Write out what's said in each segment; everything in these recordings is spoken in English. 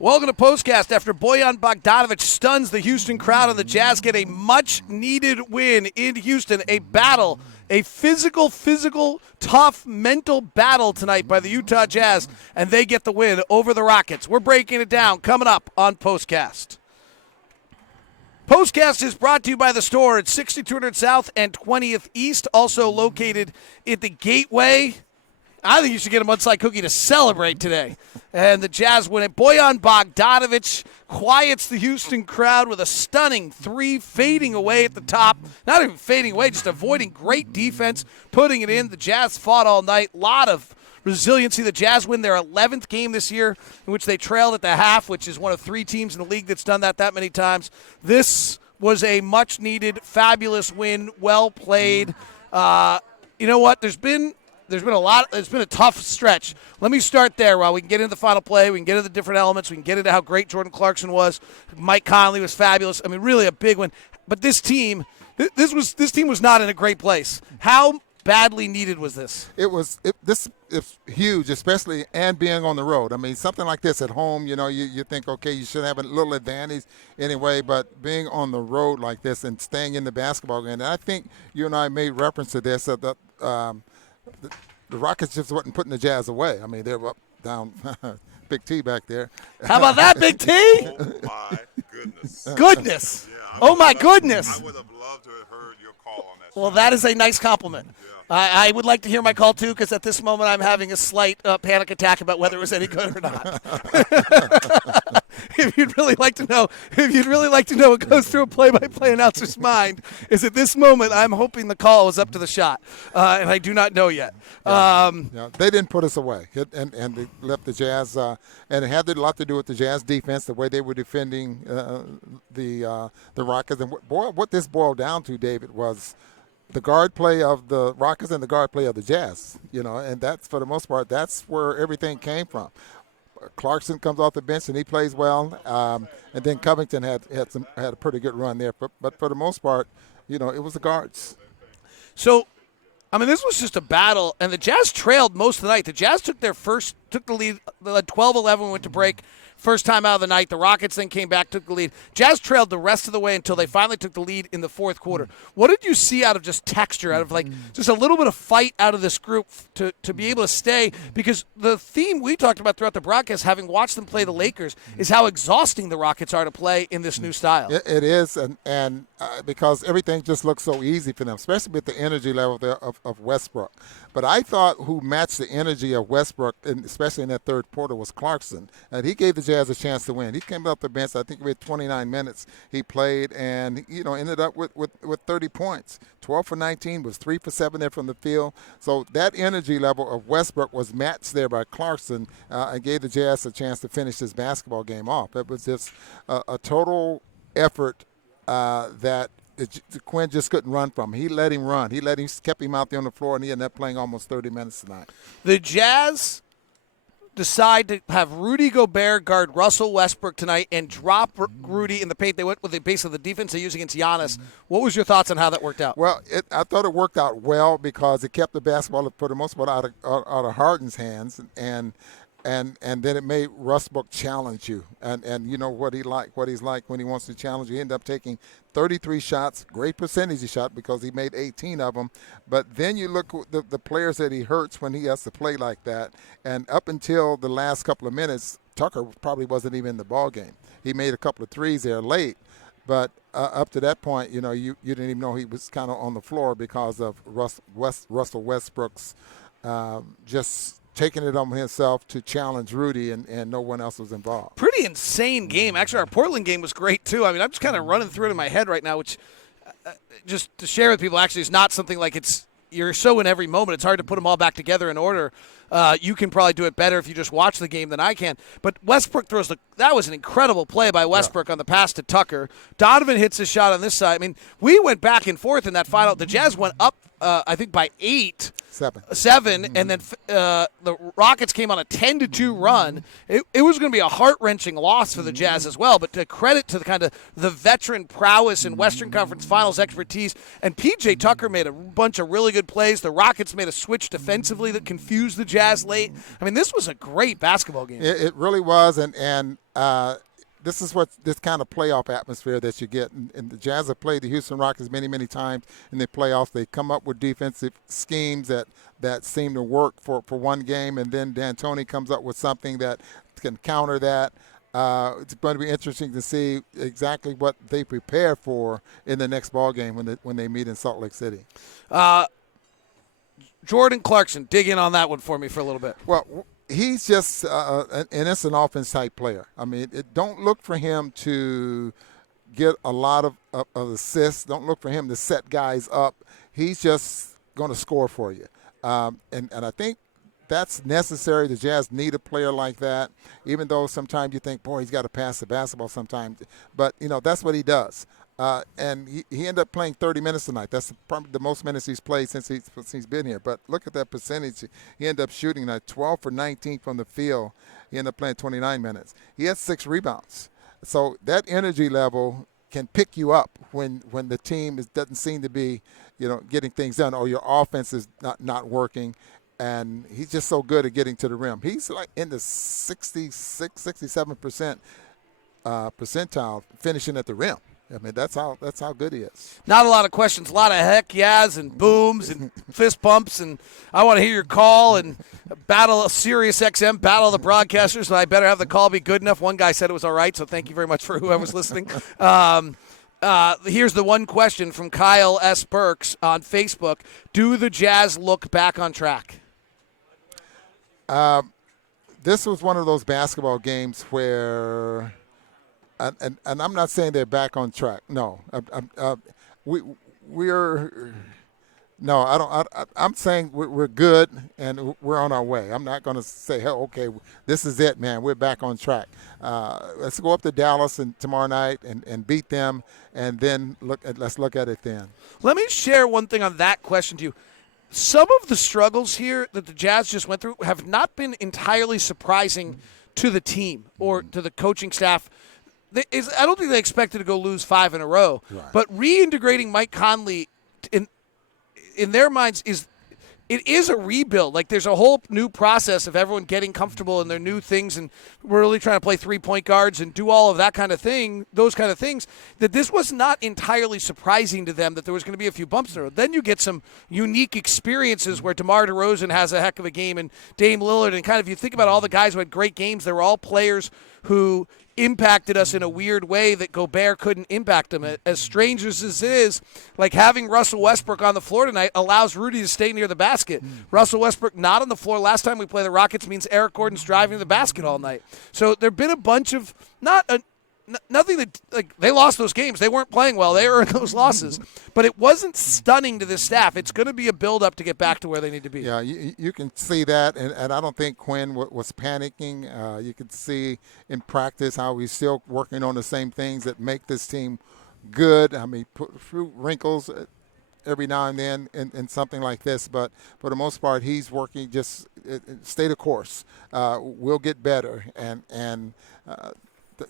Welcome to Postcast. After Bojan Bogdanovic stuns the Houston crowd and the Jazz get a much-needed win in Houston, a battle, a physical, tough, mental battle tonight by the Utah Jazz, and they get the win over the Rockets. We're breaking it down coming up on Postcast. Postcast is brought to you by the store at 6200 South and 20th East, also located at the Gateway. I think you should get a mudslide cookie to celebrate today. And the Jazz win it. Bojan Bogdanovic quiets the Houston crowd with a stunning three, fading away at the top. Not even fading away, just avoiding great defense, putting it in. The Jazz fought all night. A lot of resiliency. The Jazz win their 11th game this year, in which they trailed at the half, which is one of three teams in the league that's done that many times. This was a much-needed, fabulous win. Well played. You know what? There's been a tough stretch. Let me start there while we can get into the final play. We can get into the different elements. We can get into how great Jordan Clarkson was. Mike Conley was fabulous. I mean, really a big one. But this team, this team was not in a great place. How badly needed was this? This is huge, especially and being on the road. I mean, something like this at home, you think, okay, you should have a little advantage anyway, but being on the road like this and staying in the basketball game, and I think you and I made reference to this, the Rockets just wasn't putting the Jazz away. I mean, they were up, down, Big T back there. How about that, Big T? Oh, my goodness. Goodness. Yeah, oh, my goodness. I would have loved to have heard your call on that. Well, that is a nice compliment. Yeah. I would like to hear my call, too, because at this moment I'm having a slight panic attack about whether it was any good or not. If you'd really like to know what goes through a play-by-play announcer's mind, is at this moment I'm hoping the call was up to the shot, and I do not know yet. They didn't put us away, and they left the Jazz, and it had a lot to do with the Jazz defense, the way they were defending the Rockets. And what this boiled down to, David, was the guard play of the Rockets and the guard play of the Jazz, and that's, for the most part, that's where everything came from. Clarkson comes off the bench and he plays well, and then Covington had a pretty good run there. But for the most part, it was the guards. So, I mean, this was just a battle, and the Jazz trailed most of the night. The Jazz took the lead, 12-11, went to break. First time out of the night. The Rockets then came back, took the lead. Jazz trailed the rest of the way until they finally took the lead in the fourth quarter. What did you see out of just texture, out of just a little bit of fight out of this group to be able to stay? Because the theme we talked about throughout the broadcast, having watched them play the Lakers, is how exhausting the Rockets are to play in this new style. It is, and because everything just looks so easy for them, especially with the energy level of Westbrook. But I thought who matched the energy of Westbrook, and especially in that third quarter, was Clarkson. And he gave the Jazz a chance to win. He came up the bench. I think we had 29 minutes he played, and ended up with 30 points. 12 for 19, was 3 for 7 there from the field. So that energy level of Westbrook was matched there by Clarkson, and gave the Jazz a chance to finish this basketball game off. It was just a total effort that Quinn just couldn't run from. He let him run. He kept him out there on the floor, and he ended up playing almost 30 minutes tonight. The Jazz decide to have Rudy Gobert guard Russell Westbrook tonight and drop Rudy in the paint. They went with the base of the defense they used against Giannis. What was your thoughts on how that worked out? Well, I thought it worked out well because it kept the basketball, for the most part, out of Harden's hands, and then it made Westbrook challenge you. And you know what he's like when he wants to challenge you. He ended up taking 33 shots, great percentage of shot because he made 18 of them. But then you look at the players that he hurts when he has to play like that. And up until the last couple of minutes, Tucker probably wasn't even in the ball game. He made a couple of threes there late. But up to that point, you didn't even know he was kind of on the floor because of Russell Westbrook's just taking it on himself to challenge Rudy, and no one else was involved. Pretty insane game. Actually, our Portland game was great, too. I mean, I'm just kind of running through it in my head right now, which just to share with people actually is not something like you're so in every moment. It's hard to put them all back together in order. You can probably do it better if you just watch the game than I can. But Westbrook that was an incredible play by Westbrook on the pass to Tucker. Donovan hits his shot on this side. I mean, we went back and forth in that final. The Jazz went up, I think, by 7, and then the Rockets came on a 10-2 run. It was going to be a heart-wrenching loss for the Jazz as well, but to credit to the veteran prowess and Western Conference Finals expertise, and P.J. Tucker made a bunch of really good plays. The Rockets made a switch defensively that confused the Jazz late. I mean, this was a great basketball game. It really was, and this is what this kind of playoff atmosphere that you get. And the Jazz have played the Houston Rockets many, many times in the playoffs. They come up with defensive schemes that seem to work for one game, and then D'Antoni comes up with something that can counter that. It's going to be interesting to see exactly what they prepare for in the next ball game when they meet in Salt Lake City. Jordan Clarkson, dig in on that one for me for a little bit. Well, he's just an innocent offense type player. I mean, don't look for him to get a lot of assists. Don't look for him to set guys up. He's just going to score for you. And I think that's necessary. The Jazz need a player like that, even though sometimes you think, boy, he's got to pass the basketball sometimes. But, that's what he does. And he ended up playing 30 minutes tonight. That's probably the most minutes he's played since he's been here. But look at that percentage. He ended up shooting 12 for 19 from the field. He ended up playing 29 minutes. He had 6 rebounds. So that energy level can pick you up when the team doesn't seem to be, getting things done, or your offense is not working. And he's just so good at getting to the rim. He's like in the 66, 67% percentile finishing at the rim. I mean, that's how good he is. Not a lot of questions, a lot of heck yeahs and booms and fist pumps, and I want to hear your call and Sirius XM, battle of the broadcasters, so I better have the call be good enough. One guy said it was all right, so thank you very much for whoever's listening. Here's the one question from Kyle S. Burks on Facebook. Do the Jazz look back on track? This was one of those basketball games where – and I'm not saying they're back on track. No, I'm saying we're good and we're on our way. I'm not going to say, hey, okay, this is it, man. We're back on track. Let's go up to Dallas tomorrow night and beat them, and then let's look at it then. Let me share one thing on that question to you. Some of the struggles here that the Jazz just went through have not been entirely surprising to the team or to the coaching staff. I don't think they expected to go lose 5 in a row. Right. But reintegrating Mike Conley in their minds is a rebuild. Like, there's a whole new process of everyone getting comfortable in their new things, and we're really trying to play 3-point guards and do all of that kind of thing, those kind of things, that this was not entirely surprising to them that there was going to be a few bumps in the road. Then you get some unique experiences where DeMar DeRozan has a heck of a game and Dame Lillard, and kind of you think about all the guys who had great games, they were all players who impacted us in a weird way that Gobert couldn't impact them. As strange as this is, like having Russell Westbrook on the floor tonight allows Rudy to stay near the basket. Russell Westbrook not on the floor last time we play the Rockets means Eric Gordon's driving to the basket all night. So there have been a bunch of nothing that, like, they lost those games. They weren't playing well. They earned those losses. But it wasn't stunning to this staff. It's going to be a build-up to get back to where they need to be. Yeah, you can see that, and I don't think Quinn was panicking. You can see in practice how he's still working on the same things that make this team good. I mean, put a few wrinkles every now and then in something like this, but for the most part, he's working just stay the course. We'll get better, and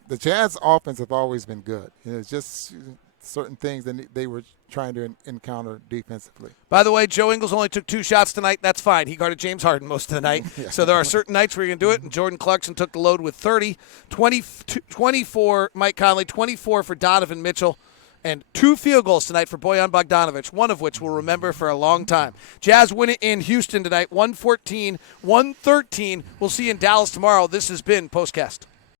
the Jazz offense have always been good. It's just certain things that they were trying to encounter defensively. By the way, Joe Ingles only took 2 shots tonight. That's fine. He guarded James Harden most of the night. Yeah. So there are certain nights where you can do it, and Jordan Clarkson took the load with 30. 24 Mike Conley, 24 for Donovan Mitchell, and 2 field goals tonight for Bojan Bogdanovic, one of which we'll remember for a long time. Jazz win it in Houston tonight, 114-113. We'll see you in Dallas tomorrow. This has been Postcast.